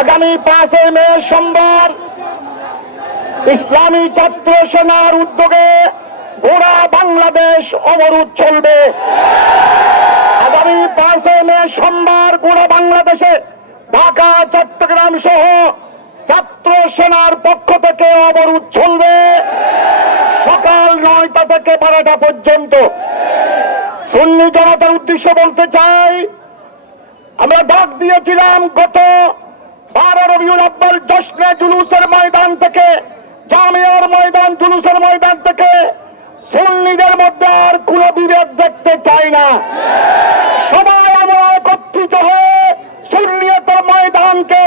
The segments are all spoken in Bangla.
আগামী পাঁচই মে সোমবার ইসলামী ছাত্র সেনার উদ্যোগে গোড়া বাংলাদেশ অবরোধ চলবে। আগামী পাঁচই মে সোমবার গোড়া বাংলাদেশে ঢাকা, চট্টগ্রাম সহ ছাত্র সেনার পক্ষ থেকে অবরোধ চলবে। সকাল নয়টা থেকে বারোটা পর্যন্ত। সুন্নি জনতার উদ্দেশ্য বলতে চাই, আমরা ডাক দিয়েছিলাম গত বারো জশ্নে জুলুসের ময়দান থেকে, জামিয়ার ময়দান, জুলুসের ময়দান থেকে সুন্নিদের মধ্যে আর কোনো বিভেদ দেখতে চাই না। সবাই আমরা একত্রিত হয়ে সুন্নিয়তের ময়দানকে,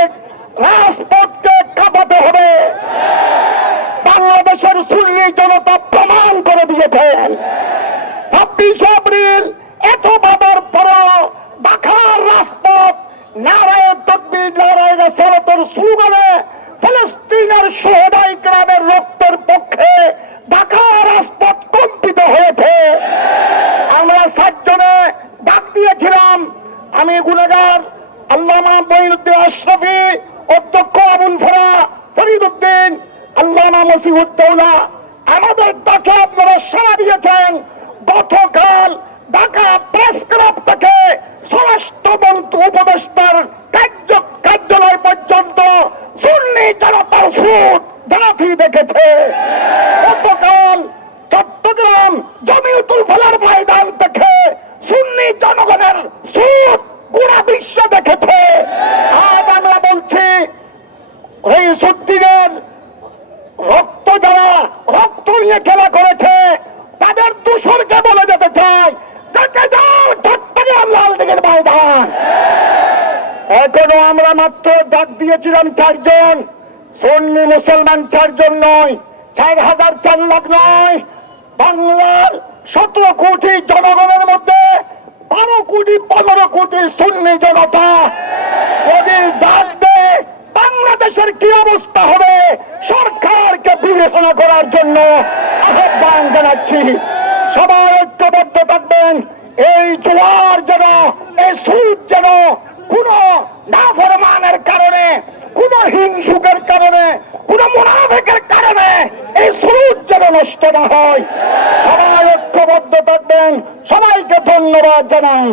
রাজপথকে কাঁপাতে হবে। বাংলাদেশের সুন্নি স্লোগানে ফিলিস্তিনের সোহদাই গ্রামের রক্তের পক্ষে ঢাকার রাজপথ কম্পিত হয়েছে। আমরা সাতজনে ডাক দিয়েছিলাম। আমি আল্লামা অধ্যক্ষ আবুল ফরা ফরিদুদ্দিন আল্লামা মসিহুদ্দৌলা। আমাদের ডাকে আপনারা সাড়া দিয়েছেন। গতকাল ঢাকা প্রেস ক্লাব থেকে সুন্নি জনতার সুদ জানাতি দেখেছে গতকাল চট্টগ্রাম জমিউতুল ফলার ময়দান থেকে সুন্নি জনগণের সুদ গোড়া বিশ্ব দেখেছে। আজ আমরা বলছি এই সুদ্দিনের রক্ত যারা রক্ত নিয়ে খেলা করেছে, তাদের দূষণকে বলে যেতে চাই। দেখে যাও চট্টগ্রাম লাল দিকের ময়দান। এখনও আমরা মাত্র ডাক দিয়েছিলাম চারজন। সন্নি মুসলমান চারজন নয়, চার হাজার চার লাখ নয়। বাংলার সতেরো কোটি জনগণের মধ্যে বারো কোটি, পনেরো কোটি সুন্নি জনতা যদি বাংলাদেশের কি অবস্থা হবে? সরকারকে বিবেচনা করার জন্য আহ্বান জানাচ্ছি। সবাই ঐক্যবদ্ধ থাকবেন। এই জোয়ার যেন এই সুদ যেন কোন নাফরমানের কারণে কোন হিংসুকের কারণে, কোন মুনাফেকের কারণে এই সুরুজ যেন নষ্ট না হয়। সবাই ঐক্যবদ্ধ থাকবেন, সবাইকে ধন্যবাদ জানাই।